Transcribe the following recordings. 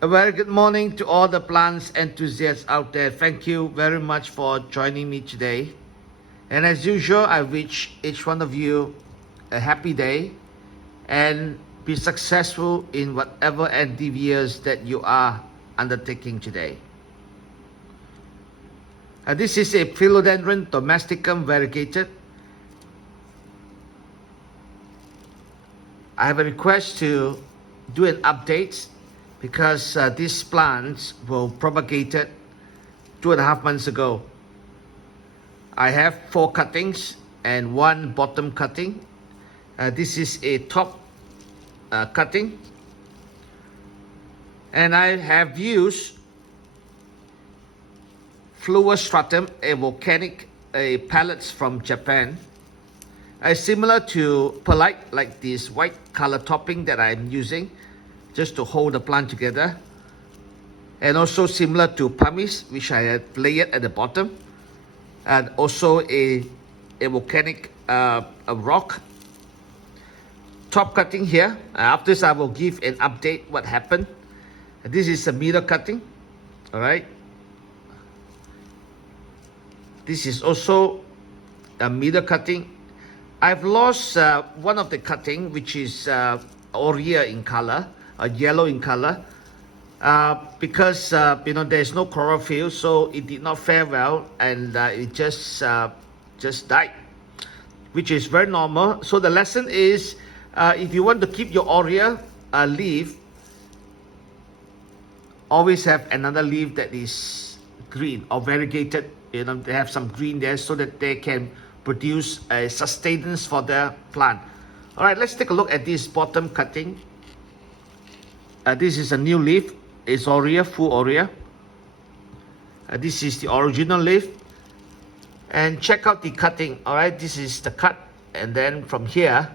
A very good morning to all the plants enthusiasts out there. Thank you very much for joining me today. And as usual, I wish each one of you a happy day and be successful in whatever endeavors that you are undertaking today. This is a Philodendron Domesticum Variegated. I have a request to do an update because these plants were propagated 2.5 months ago. I have 4 cuttings and 1 bottom cutting. This is a top cutting, and I have used Philodendron, a volcanic pellets from Japan. Similar to perlite, like this white color topping that I'm using just to hold the plant together, and also similar to pumice, which I had layered at the bottom, and also a volcanic rock. Top cutting here. After this, I will give an update what happened. This is a middle cutting. All right. This is also a middle cutting. I've lost one of the cutting, which is aurea in color, yellow in color, because there's no chlorophyll, so it did not fare well, and it just died, which is very normal. So the lesson is, if you want to keep your aurea leaf, always have another leaf that is green or variegated. They have some green there so that they can produce a sustenance for the plant. All right, let's take a look at this bottom cutting. This is a new leaf. It's aurea, full aurea. This is the original leaf. And check out the cutting. All right, this is the cut, and then from here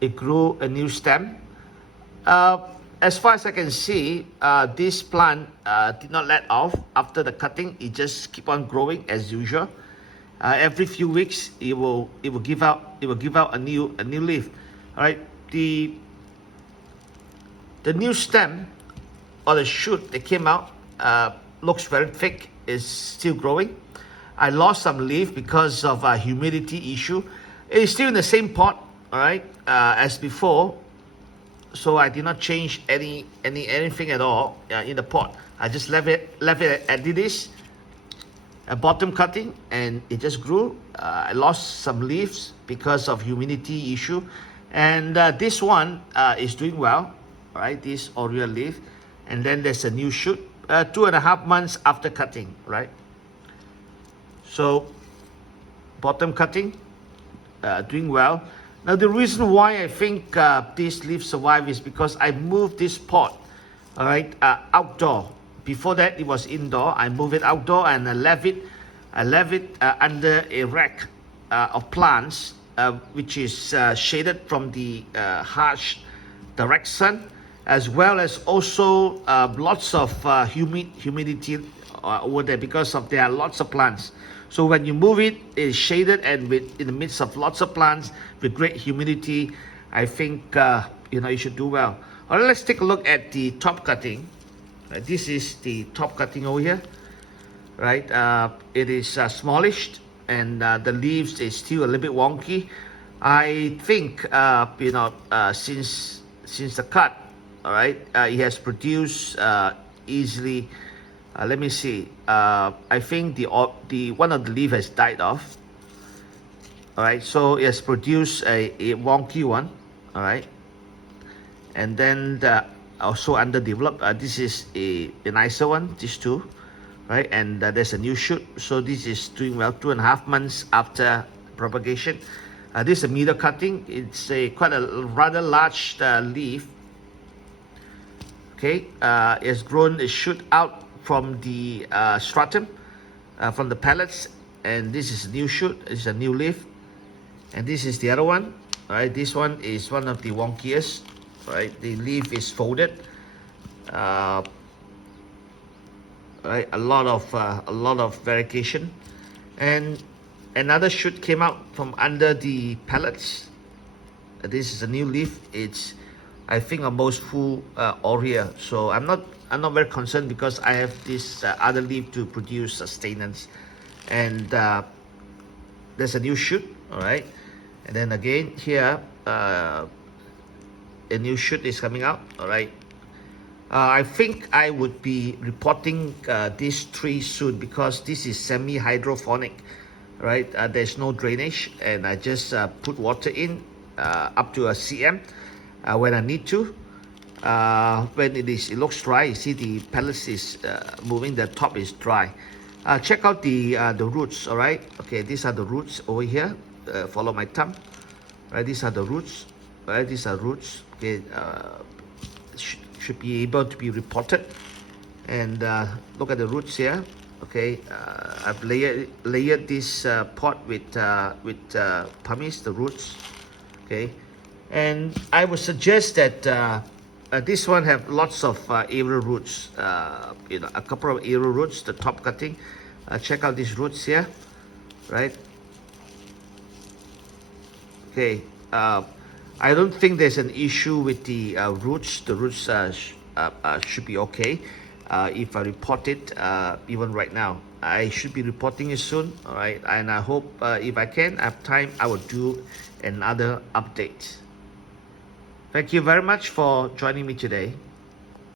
it grew a new stem. As far as I can see, this plant did not let off after the cutting. It just keep on growing as usual. Every few weeks, it will give out a new leaf. All right, the new stem or the shoot that came out looks very thick. Is still growing. I lost some leaf because of a humidity issue. It is still in the same pot, all right, as before. So I did not change anything at all in the pot. I just left it as it is. A bottom cutting, and it just grew. I lost some leaves because of humidity issue, and this one is doing well. All right, this aurea leaf, and then there's a new shoot 2.5 months after cutting, right? So bottom cutting doing well. Now the reason why I think this leaf survive is because I moved this pot, all right, outdoor. Before that it was indoor. I moved it outdoor, and I left it under a rack of plants, which is shaded from the harsh direct sun, as well as also lots of humidity over there, because of there are lots of plants. So when you move it, it's shaded, and in the midst of lots of plants with great humidity, I think you should do well. All right, let's take a look at the top cutting. This is the top cutting over here, right? It is smallish, and the leaves is still a little bit wonky. I think since the cut, all right, it has produced easily. Let me see. I think the one of the leaf has died off. All right, so it has produced a wonky one. All right, and then also underdeveloped. This is a nicer one. These two, right? And there's a new shoot. So this is doing well. 2.5 months after propagation. This is a middle cutting. It's quite a rather large leaf. Okay, it has grown a shoot out from the stratum, from the pellets, and this is a new shoot. It's a new leaf, and this is the other one. All right, this one is one of the wonkiest. Right, the leaf is folded. Right, a lot of variegation, and another shoot came out from under the pellets. This is a new leaf. It's I think are most full Aurea. So I'm not very concerned because I have this other leaf to produce sustenance, and there's a new shoot. All right, and then again here a new shoot is coming out. All right. I think I would be reporting this tree soon because this is semi-hydroponic, right? There's no drainage, and I just put water in up to a cm when I need to. When it looks dry, you see the pellets is moving, the top is dry. Check out the roots, all right? Okay, these are the roots over here. Follow my thumb. Right, these are the roots. Right, these are roots. Okay, should be able to be reported. And look at the roots here. Okay, I've layered this pot with pumice, the roots. Okay, and I would suggest that this one have lots of aerial roots. A couple of aerial roots, the top cutting. Check out these roots here, right? Okay, I don't think there's an issue with the roots. The roots should be okay. If I report it, even right now, I should be reporting it soon. All right, and I hope if I can have time, I will do another update. Thank you very much for joining me today.